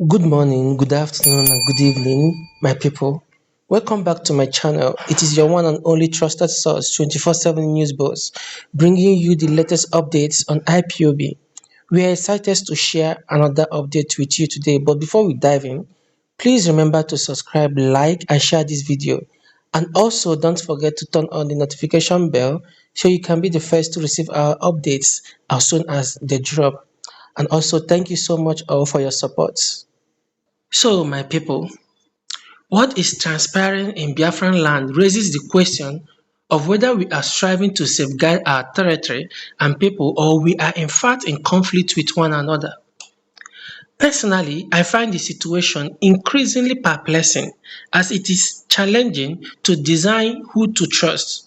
Good morning, good afternoon, and good evening, my people. Welcome back to my channel. It is your one and only trusted source, 24/7 News Boss, bringing you the latest updates on IPOB. We are excited to share another update with you today, but before we dive in, please remember to subscribe, like, and share this video. And also, don't forget to turn on the notification bell so you can be the first to receive our updates as soon as they drop. And also, thank you so much all for your support. So, my people, what is transpiring in Biafran land raises the question of whether we are striving to safeguard our territory and people or we are in fact in conflict with one another. Personally, I find the situation increasingly perplexing as it is challenging to design who to trust.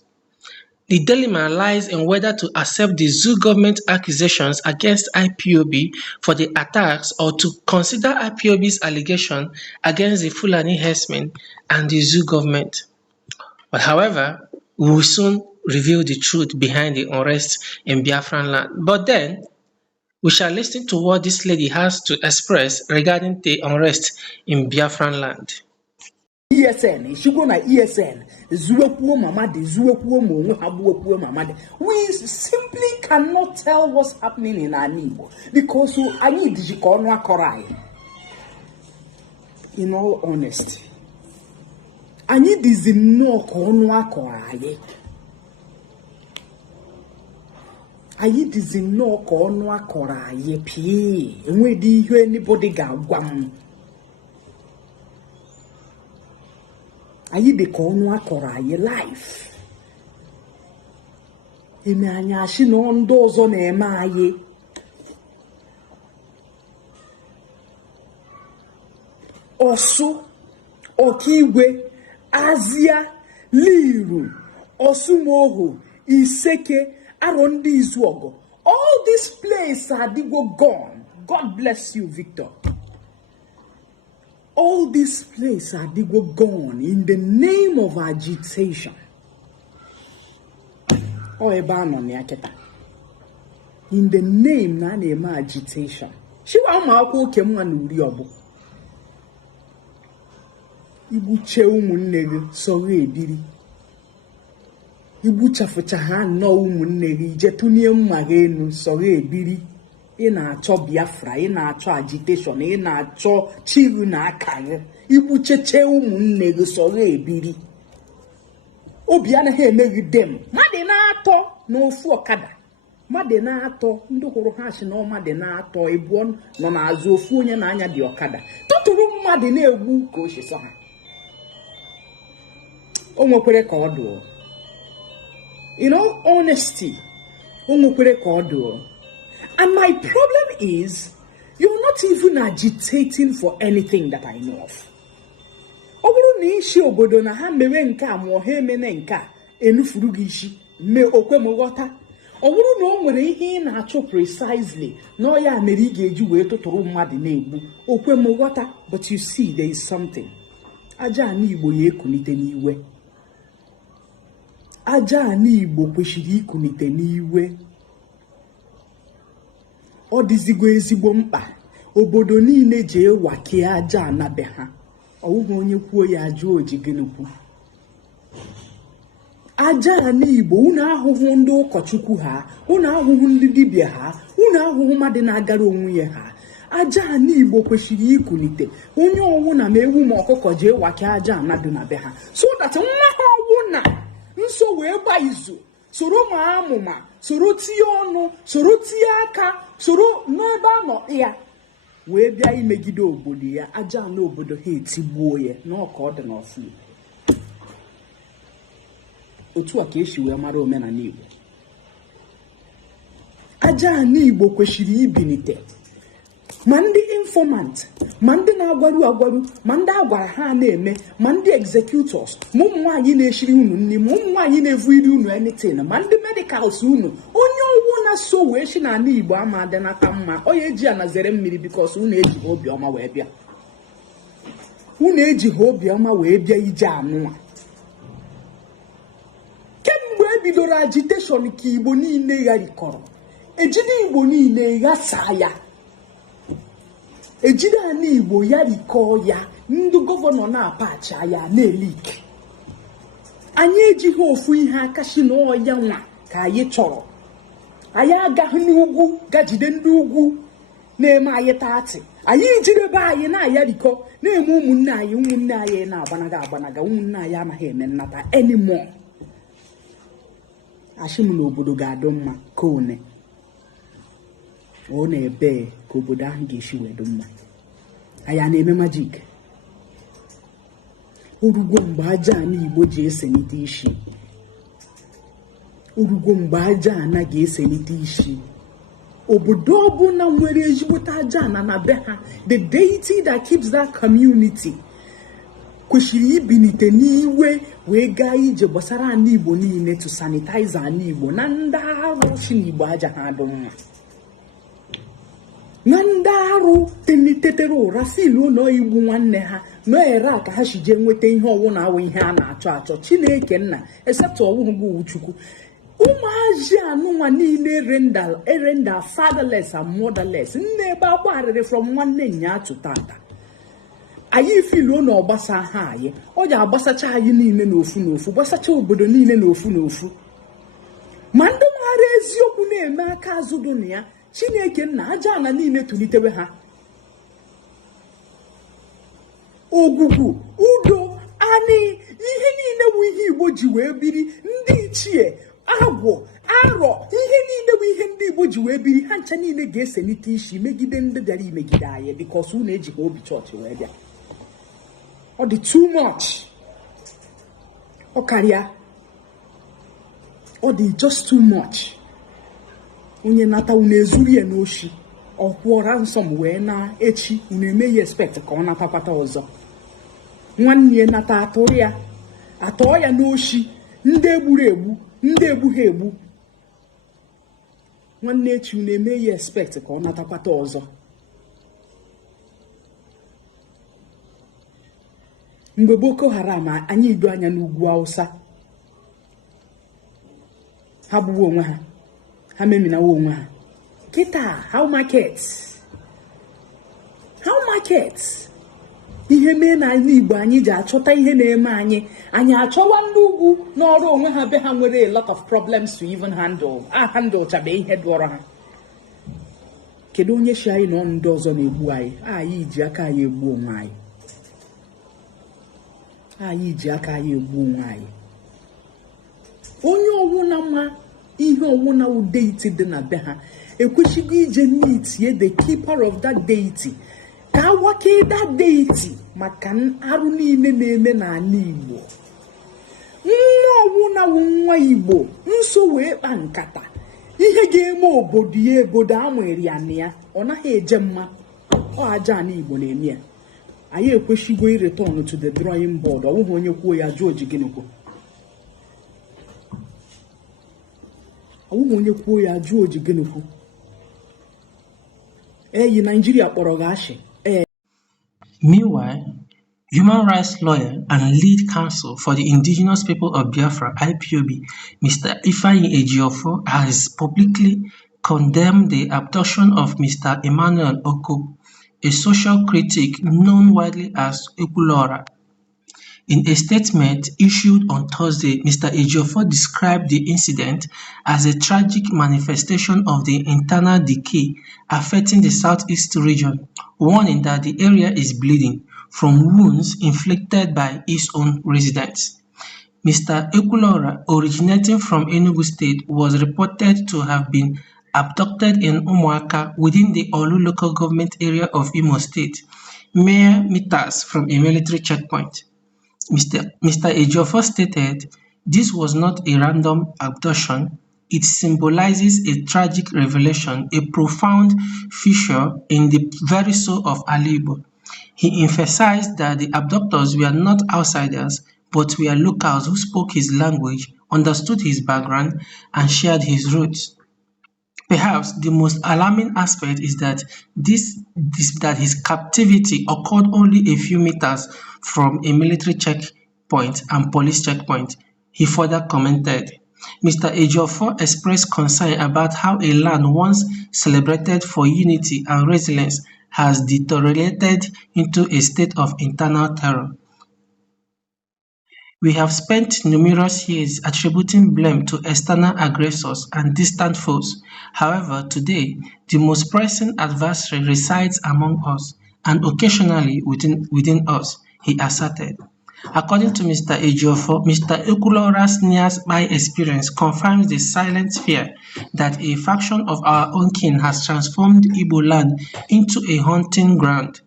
The dilemma lies in whether to accept the zoo government accusations against IPOB for the attacks or to consider IPOB's allegation against the Fulani herdsmen and the zoo government. But however, we will soon reveal the truth behind the unrest in Biafran land. But then, we shall listen to what this lady has to express regarding the unrest in Biafran land. ESN, Shugo na ESN, Zuekuo Mamadi, Zuekuo Mo, Habuekuo Mamadi. We simply cannot tell what's happening in IMO because I need Jikonwa Korai. In all honesty, I need this no Konwa Korai. I need this no Konwa Korai. P. And we di hear anybody ga gwam. Anyị dị ka ọnụ akọrọ anyị life. Eme anyị achị na ndị ọzọ na-eme anyị. Ọsụ, Ọkaigwe, Azịa, Liru, Ọsụmoho, Iseke, Arọ ndị Izuọgụ. All these places adịgo gone. God bless you, Victor. All these places are gone in the name of agitation. In the name na agitation. She wa ma akwụ oke mma na uri ọbụ. Igbuche ụmụnne gị sọrọ ebiri. Igbuchafucha ha nọ ụmụnne gị jetunye mma gị enu sọrọ ebiri. Ị na-achọ Biafra, ị na-achọ agitation, ị na-achọ chiru na aka gị. Igbucheche ụmụnne gị sọrọ ebiri. Obi anaghị emegide m. Mmadụ na-atọ n'ofu ọkada. Mmadụ na-atọ ndị hụrụ ha si na mmadụ na-atọ ebuo nọ n'azụ ofu onye na-anya dị ọkada. Tụtụrụ mmadụ na-egbu ka o si sọ ha. O nwekwere ka ọ dụọ. In all honesty, o nwekwere ka ọ dụọ. And my problem is, you're not even agitating for anything that I know of. Ọ bụrụ na isi obodo na ha mewe nke a ma ha emene nke a enufuru gị isi mee okwe m ghọta. Ọ bụrụ na o nwere ihe ị na-achọ precisely na ọ ya mere ị ga-eji wee tụtụrụ mmadụ na-egbu okwe m ghọta. But you see, there is something. Aja ana Igbo ya ekunite n'iwe. Aja ana Igbo kwesịrị ikunite n'iwe. Ọ dịzigo ezigbo mkpa obodo niile jee wakie aja anabe ha. Ọwụghị onye kwuo ya ajụ oji gịnịkwu. Aja ana Igbo unu ahụhụ ndị ụkọchukwu ha, unu ahụhụ ndị dibịa ha, unu ahụhụ mmadụ na-agara onwe ya ha. Aja ana Igbo kwesịrị ikunite onye ọwụ na ma ewu ma ọkụkọ jee wakie aja anadụ na be ha. So that nwa ha ọwụ na nso wee gba izu. Soro ma amụma, soro tie ọnụ, soro tie aka, soro n'ebe anọ ya wee bịa imegide obodo ya. Aja na obodo ha etigbuo ya n'ọka ọ dị n'ọfụ. Otu a ka esi wee mara omenala Igbo. Aja na Igbo kwesịrị ibinite ma ndị informant, ma ndị na-agwaru agwaru, ma ndị agwara ha na-eme, ma ndị executors, ma ụmụ nwaanyị na-eshiri unu nri, ma ụmụ nwaanyị na-evu iri unu anything, ma ndị medicals unu. Onye ọwụ na-so wee shi na ala Igbo ama adị n'aka mma. Ọ ya eji anazere mmiri because unu eji ha obiọma wee bịa. Unu eji ha obiọma wee bịa ije anụnwa. Kemgbe ebidoro agitation ka Igbo niile ya rikọrọ, ejide Igbo niile ghasa ya. ejide anyị Igbo ya rikọọ ya ndị gọvanọ na-apacha ya na-elik. Anyị ejighị ofu ihe akashi na ọya nwa ka anyị chọrọ. Anyị agaghị n'ugwu gajide ndị ugwu na-eme anyị taatị. Anyị jiri ebe anyị na-ayarikọ na-eme ụmụnne anyị na-agbanaga ụmụnne anyị anaghị eme nnata anymore. Ashim na obodo ga-adị mma ka one ọ na-ebe ka obodo ahụ ga-esi wee dị mma. Anyị na-eme majik. Orugwo mgbe aja ana Igbo ji esenite isi. Orugwo mgbe aja ana ga-esenite isi. Obodo ọbụla nwere ezigbote aja ana na be ha, the deity that keeps that community kwesịrị ibinite n'iwe wee gaa ije gbasara ana Igbo niile to sanitize ana Igbo na ndị arụ si n'Igbo aja ha dị mma. Na ndị arụ tetere ụra filu ụlọ igbu nwanne ha nọere aka ha si jee nweta ihe ọwụ na awụ ihe a na-achọ achọ. Chineke nna except ọwụhụ bụ Chukwu. Ụmụazị anụnwa niile erenda fatherless and motherless nne ebe agbarịrị from nwanne nya atụ tata. Anyị filu na ọgbasa ha anyị ọ ji agbasacha anyị niile n'ofu gbasacha obodo niile n'ofu. Ma ndị maara eziokwu na-eme aka azụ dị na ya, Chineke nna aja ana niile tụlitewe ha. Ogwugwu, udo, anyị ihe niile bụ ihe Igbo ji wee biri. Ndị ichie, agwọ, arọ, ihe niile bụ ihe ndị Igbo ji wee biri. Ha ncha niile ga-eselite isi megide ndị bịara imegide anyị because unu ejighị obi chọọchị wee bịa. Ọ dị too much. Ọ karịa. Ọ dị just too much. Onye nata unu ezuru ya n'oshi, ọ kwụọra nsọ m wee na echi unu emeghị expect ka ọ natakwata ọzọ. Nwanne ya nata atọọ ya n'oshi, ndị egburu egbu, ndị egbughị egbu. Nwanne echi unu emeghị expect ka ọ natakwata ọzọ. Mgbe Boko Haram anyị idu anya n'ugwu Hausa, ha gbuo onwe ha, ha meminawa onwe ha. Kịta how market ihe mee na anyị Igbo anyị ji achọta ihe na-eme anyị achọwa ndị ugwu n'ọrụ onwe ha be ha nwere a lot of problems to even handle chabe ihe dụọrọ ha. Kedu onye shi anyị na ndị ọzọ na-egbu anyị ji aka anyị egbu onwe anyị ji aka anyị egbu onwe anyị. Onye ọwụna ma ihe ọwụna deity dị na be ha ekwesịghị ije meetie the keeper of that deity ka awake that deity maka arụ niile na-eme n'ala Igbo. Nwa ọwụna nwa Igbo nso wee kpa nkata ihe ga-eme obodo amụrụ ya na ya ọ naghị eje mma. Ọ aja ana Igbo na-eme ya. Anyị ekwesịghị return to the drawing board. Ọwụghị onye kwuo ya George Ginekwo. Ọwụghị onye kwuo ya George Ginekwo. Nigeria kpọrọ gị ashị. Meanwhile, human rights lawyer and lead counsel for the indigenous people of Biafra (IPOB), Mr. Ifeanyi Ejiofor, has publicly condemned the abduction of Mr. Emmanuel Oko, a social critic known widely as Ekwulora. In a statement issued on Thursday, Mr. Ejiofor described the incident as a tragic manifestation of the internal decay affecting the southeast region, warning that the area is bleeding from wounds inflicted by its own residents. Mr. Ekwulora, originating from Enugu State, was reported to have been abducted in Umuaka within the Olu local government area of Imo State, mere meters from a military checkpoint. Mr. Ejiofor stated, "This was not a random abduction. It symbolizes a tragic revelation, a profound fissure in the very soul of Ali Igbo." He emphasized that the abductors were not outsiders, but were locals who spoke his language, understood his background, and shared his roots. Perhaps the most alarming aspect is that his captivity occurred only a few meters from a military checkpoint and police checkpoint, he further commented. Mr. Ejiofor expressed concern about how a land once celebrated for unity and resilience has deteriorated into a state of internal terror. We have spent numerous years attributing blame to external aggressors and distant foes. However, today, the most pressing adversary resides among us and occasionally within us, he asserted. According to Mr. Ejiofor, Mr. Ekulora's nearby experience confirms the silent fear that a faction of our own kin has transformed Igbo land into a hunting ground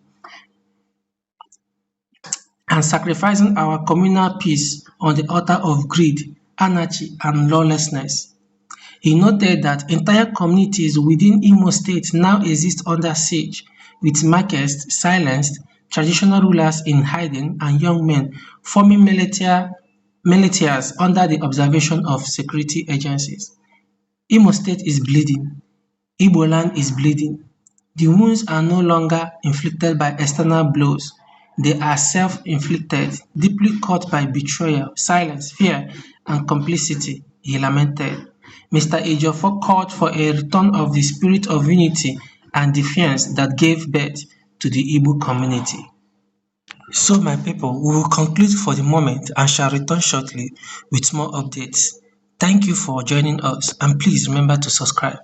and sacrificing our communal peace on the altar of greed, anarchy, and lawlessness. He noted that entire communities within Imo State now exist under siege, with markets silenced, traditional rulers in hiding, and young men forming militias under the observation of security agencies. Imo State is bleeding. Igbo land is bleeding. The wounds are no longer inflicted by external blows, they are self-inflicted, deeply cut by betrayal, silence, fear, and complicity, he lamented. Mr. Ejiofor called for a return of the spirit of unity and defiance that gave birth to the Igbo community. So my people, we will conclude for the moment and shall return shortly with more updates. Thank you for joining us and please remember to subscribe.